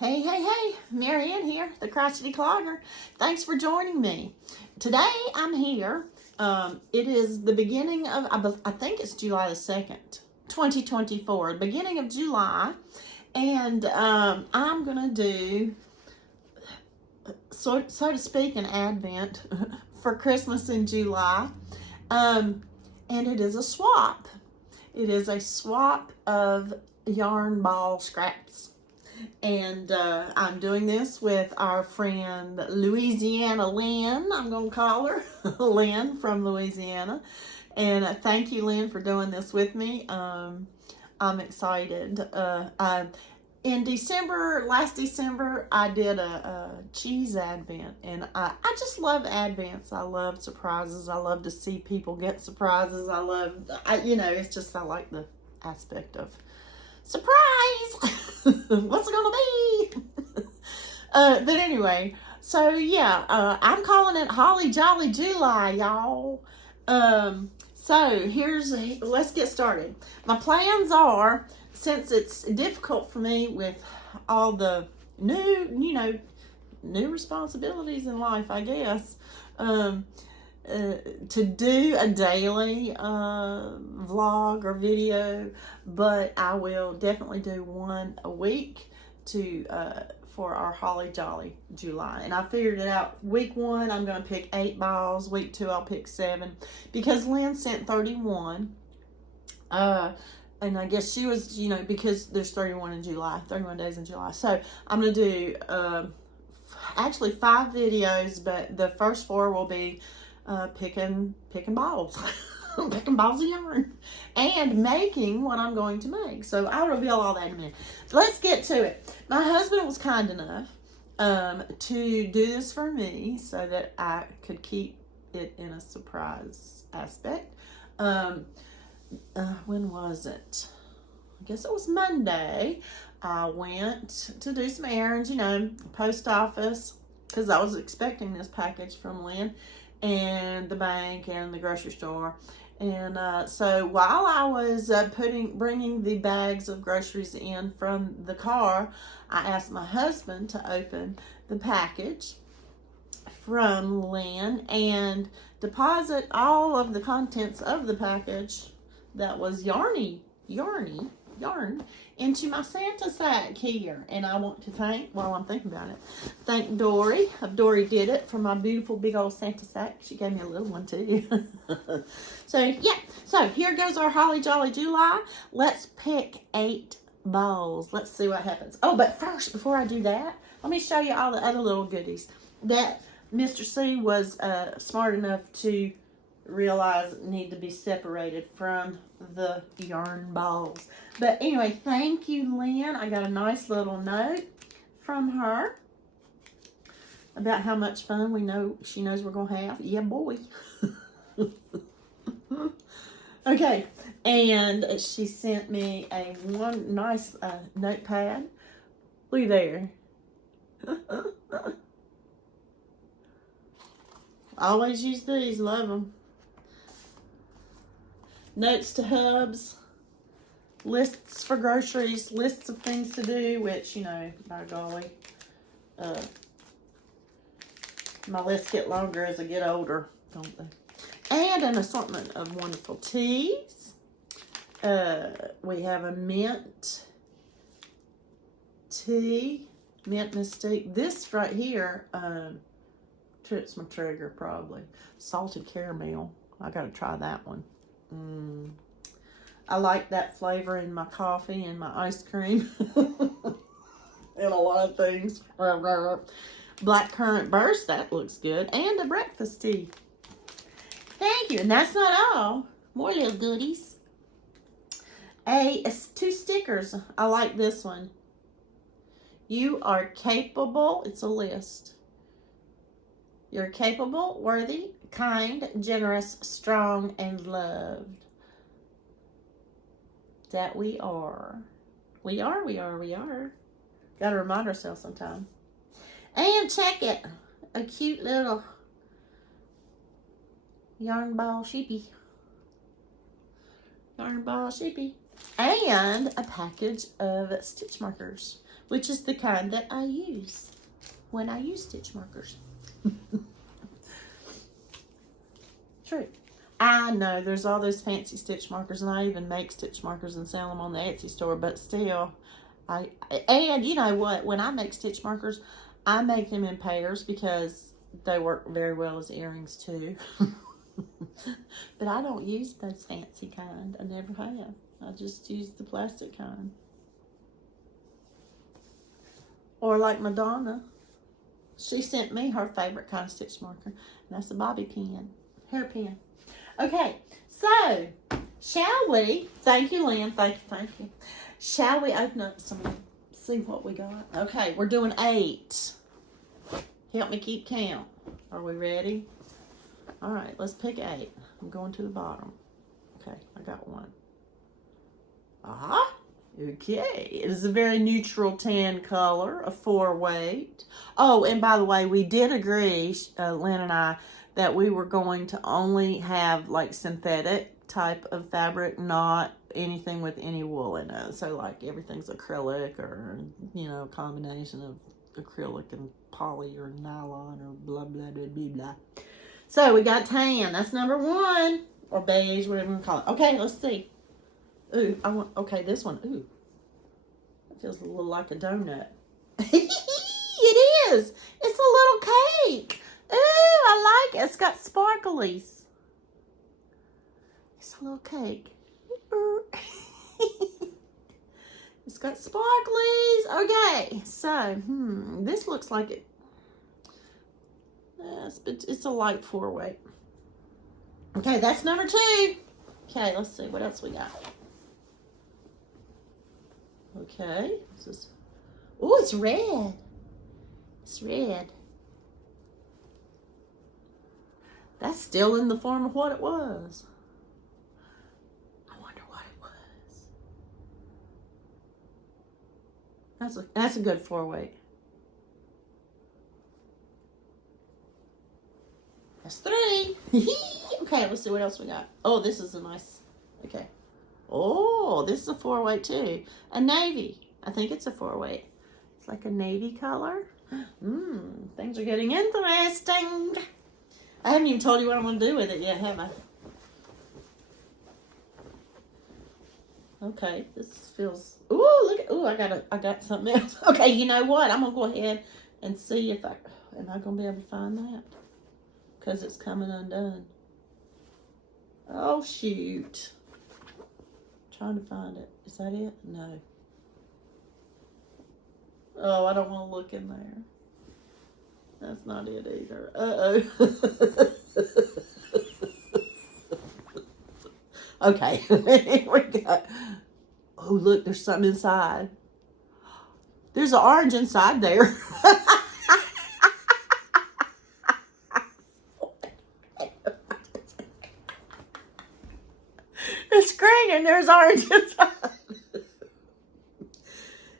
Hey, Marieanne here, the crotchety clogger. Thanks for joining me. Today I'm here. It is the beginning of, I think it's July the 2nd, 2024, beginning of July. And I'm going to do, so to speak, an Advent for Christmas in July. And it is a swap. It is a swap of yarn ball scraps. And I'm doing this with our friend Louisiana Lynn. I'm going to call her Lynn from Louisiana. And thank you, Lynn, for doing this with me. I'm excited. In last December, I did a cheese advent. And I just love advents. I love surprises. I love to see people get surprises. I like the aspect of surprise. What's it gonna be? But anyway, so yeah, I'm calling it Holly Jolly July, y'all. Let's get started. My plans are, since it's difficult for me with all the new responsibilities in life, I guess, to do a daily vlog or video, but I will definitely do one a week for our Holly Jolly July. And I figured it out. Week 1, I'm going to pick 8 balls. Week 2, I'll pick 7 because Lynn sent 31. And I guess she was, because there's 31 days in July. So I'm going to do actually 5 videos, but the first 4 will be picking balls, picking balls of yarn, and making what I'm going to make. So I'll reveal all that in a minute. So let's get to it. My husband was kind enough to do this for me so that I could keep it in a surprise aspect. When was it? I guess it was Monday. I went to do some errands, post office, because I was expecting this package from Lynn, and the bank and the grocery store. And so while I was bringing the bags of groceries in from the car, I asked my husband to open the package from Lynn and deposit all of the contents of the package that was yarn into my Santa sack here. And I want to while I'm thinking about it, thank Dory of Dory Did It for my beautiful big old Santa sack. She gave me a little one too. So here goes our Holly Jolly July. Let's pick 8 balls. Let's see what happens. Oh, but first, before I do that, let me show you all the other little goodies that Mr. C was smart enough to realize need to be separated from the yarn balls. But anyway, thank you, Lynn. I got a nice little note from her about how much fun she knows we're gonna have. Yeah, boy. Okay, and she sent me one nice notepad. Look there. Always use these, love them. Notes to hubs, lists for groceries, lists of things to do, which, by golly, my lists get longer as I get older, don't they? And an assortment of wonderful teas. We have a mint tea, mint mystique. This right here, trips my trigger probably. Salted caramel. I gotta try that one. I like that flavor in my coffee and my ice cream and a lot of things. Black currant burst, that looks good, and a breakfast tea. Thank you. And that's not all. More little goodies. 2 stickers. I like this one. You are capable. It's a list. You're capable, worthy, kind, generous, strong, and loved. That we are. We are. Got to remind ourselves sometime. And check it. A cute little yarn ball sheepy. And a package of stitch markers, which is the kind that I use when I use stitch markers. True. I know there's all those fancy stitch markers, and I even make stitch markers and sell them on the Etsy store, but still, and you know what, when I make stitch markers, I make them in pairs because they work very well as earrings too. But I don't use those fancy kind. I never have. I just use the plastic kind. Or like Madonna, she sent me her favorite kind of stitch marker, and that's a bobby pin, hairpin. Okay, so shall we? Thank you, Lynn. Thank you. Shall we open up some? See what we got. Okay, we're doing 8. Help me keep count. Are we ready? All right, let's pick 8. I'm going to the bottom. Okay, I got 1. Okay. It is a very neutral tan color, a 4 weight. Oh, and by the way, we did agree, Lynn and I, that we were going to only have like synthetic type of fabric, not anything with any wool in it. So like everything's acrylic or, you know, a combination of acrylic and poly or nylon or blah, blah, blah, blah, blah. So we got tan. That's number 1. Or beige, whatever you want to call it. Okay, let's see. Ooh, okay, this one. Ooh. It feels a little like a donut. It is. It's a little cake. Ooh, I like it. It's got sparklies. It's a little cake. It's got sparklies. Okay, so, this looks like it. Yes, but it's a light 4 weight. Okay, that's number 2. Okay, let's see what else we got. Okay, this is. Oh, it's red. It's red. That's still in the form of what it was. I wonder what it was. That's a good 4 weight. That's 3. Okay, let's see what else we got. Oh, this is a nice. Okay. Oh, this is a 4 weight too. A navy. I think it's a 4 weight. It's like a navy color. Things are getting interesting. I haven't even told you what I'm going to do with it yet, have I? Okay, this feels. Ooh, look at. Ooh, I got something else. Okay, you know what? I'm gonna go ahead and see if am I gonna be able to find that, because it's coming undone. Oh shoot! Trying to find it. Is that it? No. Oh, I don't want to look in there. That's not it either. Uh-oh. Okay. Here we go. Oh, look, there's something inside. There's an orange inside there. It's green and there's orange inside.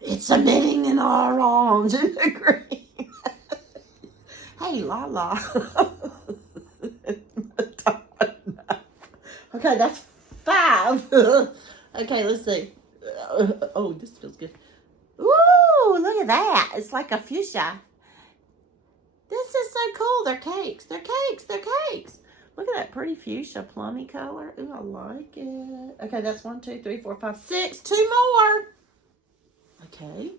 It's emitting an orange and a green. Hey, la. Okay, that's 5. Okay, let's see. Oh, this feels good. Ooh, look at that. It's like a fuchsia. This is so cool. They're cakes. They're cakes. They're cakes. Look at that pretty fuchsia plummy color. Ooh, I like it. Okay, that's 1, 2, 3, 4, 5, 6. 2 more. Okay.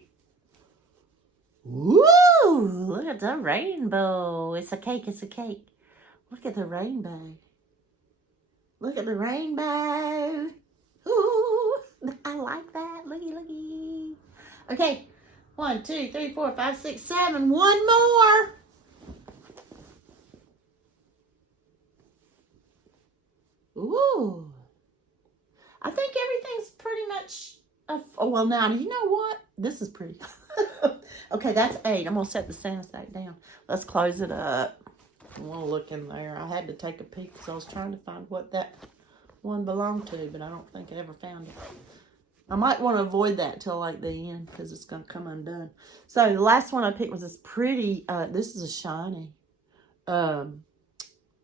Ooh, look at the rainbow. It's a cake. It's a cake. Look at the rainbow. Look at the rainbow. Ooh, I like that. Looky. Okay. 1, 2, 3, 4, 5, 6, 7. 1 more. Ooh. I think everything's pretty much. Oh, well, now, you know what? This is pretty. Okay, that's 8. I'm going to set the Santa sack down. Let's close it up. I want to look in there. I had to take a peek because I was trying to find what that one belonged to, but I don't think I ever found it. I might want to avoid that till like the end because it's going to come undone. So the last one I picked was this pretty, this is a shiny. Ooh,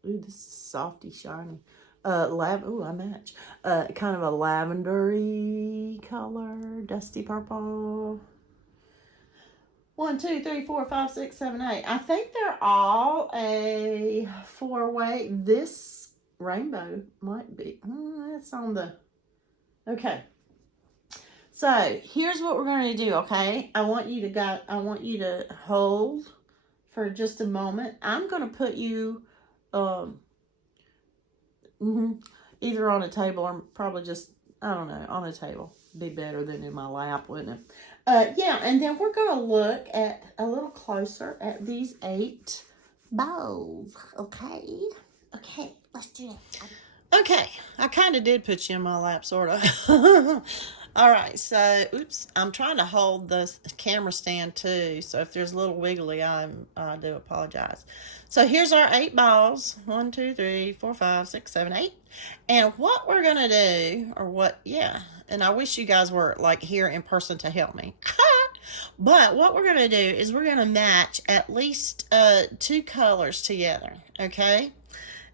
this is softy shiny. Ooh, I match. Kind of a lavendery color, dusty purple. 1, 2, 3, 4, 5, 6, 7, 8. I think they're all a 4-way. This rainbow might be. It's on the. Okay. So here's what we're going to do. Okay, I want you to hold for just a moment. I'm going to put you, either on a table or probably just, I don't know, on a table. Be better than in my lap, wouldn't it? Yeah, and then we're going to look at a little closer at these 8 balls. Okay? Okay, let's do it. Okay, I kind of did put you in my lap, sort of. All right, so, oops, I'm trying to hold the camera stand too, so if there's a little wiggly, I do apologize. So here's our 8 balls. 1, 2, 3, 4, 5, 6, 7, 8. And what we're going to do, and I wish you guys were, like, here in person to help me. But what we're going to do is we're going to match at least 2 colors together, okay?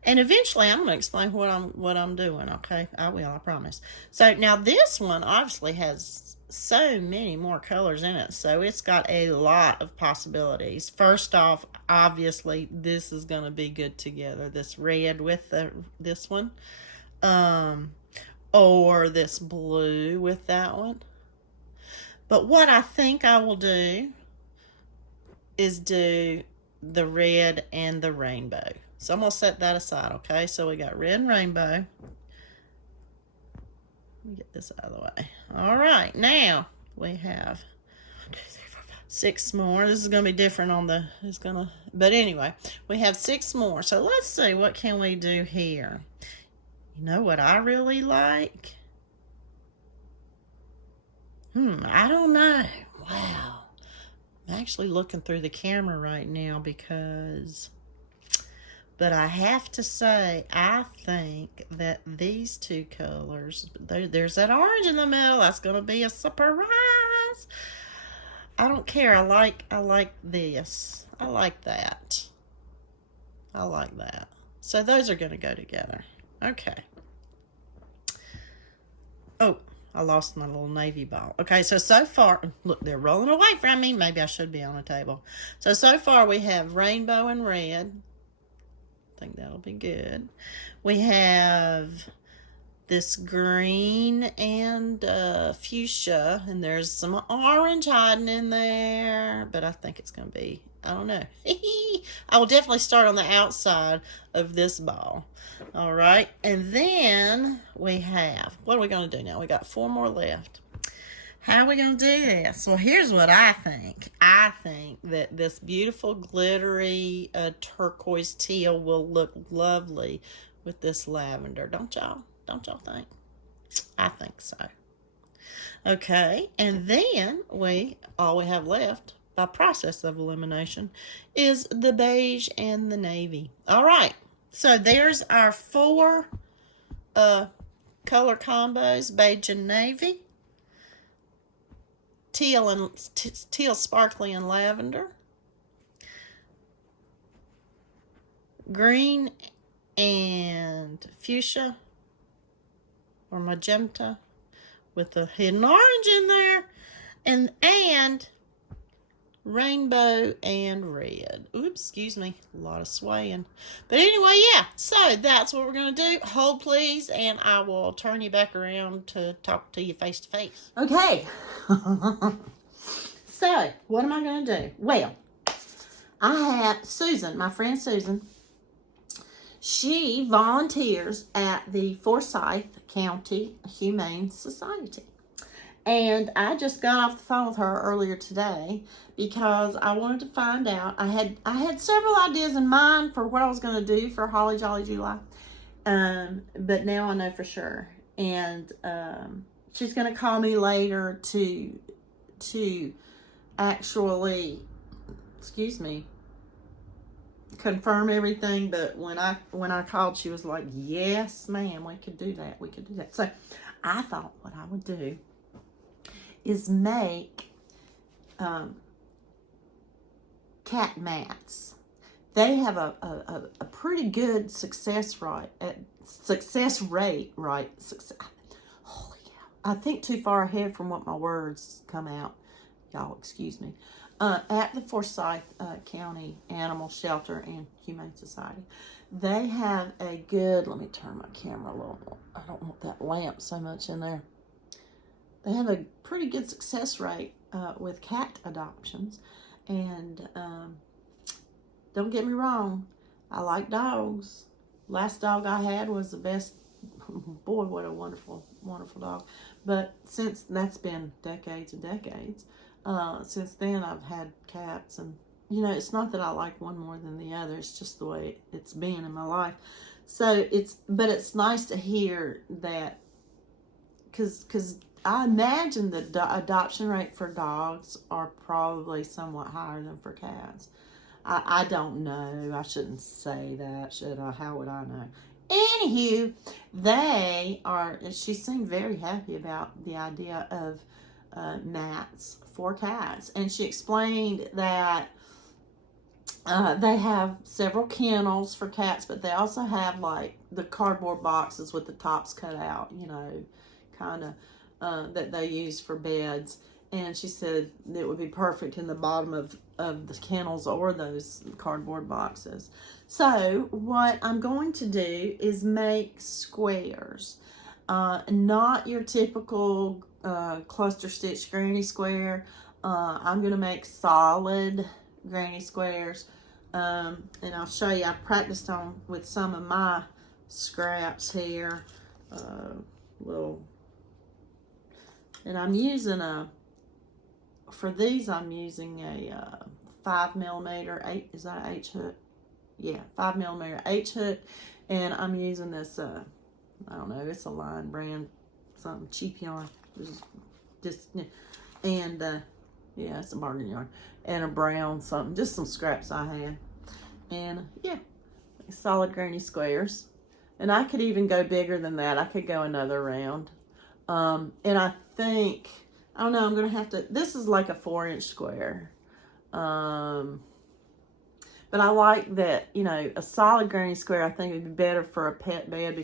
And eventually, I'm going to explain what I'm doing, okay? I will, I promise. So, now this one obviously has so many more colors in it, so it's got a lot of possibilities. First off, obviously, this is going to be good together. This red with this one, or this blue with that one. But what I think I will do is do the red and the rainbow. So I'm going to set that aside, okay? So we got red and rainbow. Let me get this out of the way. All right, now we have 1, 2, 3, 4, 5, 6 more. This is going to be different on the, but anyway, we have 6 more. So let's see, what can we do here? You know what I really like? I don't know. Wow. I'm actually looking through the camera right now but I have to say, I think that these 2 colors, there's that orange in the middle. That's going to be a surprise. I don't care. I like this. I like that. I like that. So those are going to go together. Okay. Oh, I lost my little navy ball. Okay, so far, look, they're rolling away from me. Maybe I should be on a table. So far we have rainbow and red. I think that'll be good. We have this green and fuchsia, and there's some orange hiding in there, but I think it's going to be, I don't know. I will definitely start on the outside of this ball. All right, and then we have, what are we going to do now? We got 4 more left. How are we going to do this? Well, here's what I think. I think that this beautiful glittery turquoise teal will look lovely with this lavender. Don't y'all? Don't y'all think? I think so. Okay, and then all we have left by process of elimination is the beige and the navy. All right, so there's our 4 color combos, beige and navy. Teal sparkly and lavender, green and fuchsia or magenta with a hidden orange in there, and rainbow and red. Oops, excuse me, a lot of swaying. But anyway, yeah, so that's what we're going to do. Hold, please, and I will turn you back around to talk to you face to face. Okay. So, what am I going to do? Well, I have Susan, my friend Susan. She volunteers at the Forsyth County Humane Society. And I just got off the phone with her earlier today because I wanted to find out. I had several ideas in mind for what I was going to do for Holly Jolly July, but now I know for sure. And she's going to call me later to actually, confirm everything. But when I called, she was like, "Yes, ma'am, we could do that. We could do that." So I thought what I would do is make cat mats. They have a pretty good success rate. Holy cow! I think too far ahead from what my words come out, y'all excuse me, at the Forsyth County Animal Shelter and Humane Society. They have a good, let me turn my camera a little more. I don't want that lamp so much in there. They have a pretty good success rate with cat adoptions. And don't get me wrong, I like dogs. Last dog I had was the best. Boy, what a wonderful, wonderful dog. But since that's been decades and decades, since then I've had cats. And, you know, it's not that I like one more than the other. It's just the way it's been in my life. So but it's nice to hear that, because I imagine the adoption rate for dogs are probably somewhat higher than for cats. I don't know. I shouldn't say that, should I? How would I know? Anywho, she seemed very happy about the idea of mats for cats. And she explained that they have several kennels for cats, but they also have like the cardboard boxes with the tops cut out, you know, kind of that they use for beds. And she said it would be perfect in the bottom of the kennels or those cardboard boxes. So what I'm going to do is make squares. Not your typical cluster stitch granny square. I'm going to make solid granny squares. And I'll show you. I've practiced on with some of my scraps here. And I'm using for these, I'm using a 5mm is that an H hook? Yeah, 5mm H hook, and I'm using this. I don't know, it's a line brand, something cheap yarn, and yeah, it's a bargain yarn, and a brown something, just some scraps I had, and yeah, solid granny squares, and I could even go bigger than that. I could go another round, and I think. I don't know, I'm going to have to, this is like a 4-inch square. But I like that, you know, a solid granny square I think would be better for a pet bed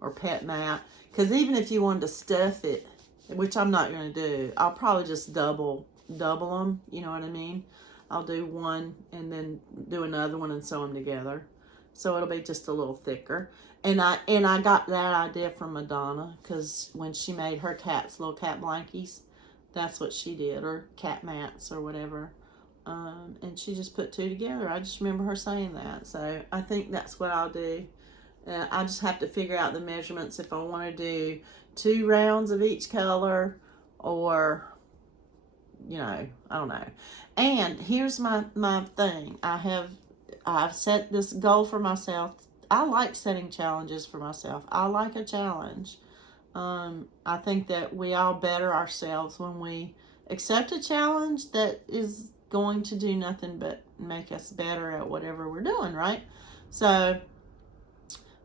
or pet mat. Because even if you wanted to stuff it, which I'm not going to do, I'll probably just double them, you know what I mean? I'll do one and then do another one and sew them together. So it'll be just a little thicker. And I got that idea from Madonna, because when she made her cats little cat blankies, that's what she did, or cat mats or whatever. And she just put two together. I just remember her saying that. So I think that's what I'll do. I just have to figure out the measurements if I want to do 2 rounds of each color, or, you know, I don't know. And here's my thing. I've set this goal for myself. I like setting challenges for myself. I like a challenge. I think that we all better ourselves when we accept a challenge that is going to do nothing but make us better at whatever we're doing, right? So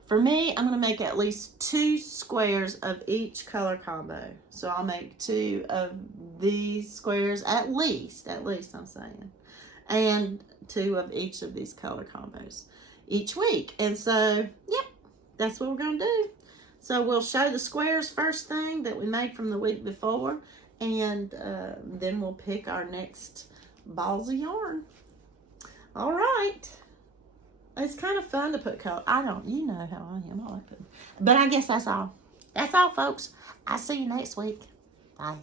for me, I'm going to make at least 2 squares of each color combo. So I'll make 2 of these squares at least I'm saying. And 2 of each of these color combos each week. And so, yep, that's what we're going to do. So we'll show the squares first thing that we made from the week before, and then we'll pick our next balls of yarn. All right. It's kind of fun to put color. You know how I am. I like it. But I guess that's all. That's all, folks. I'll see you next week. Bye.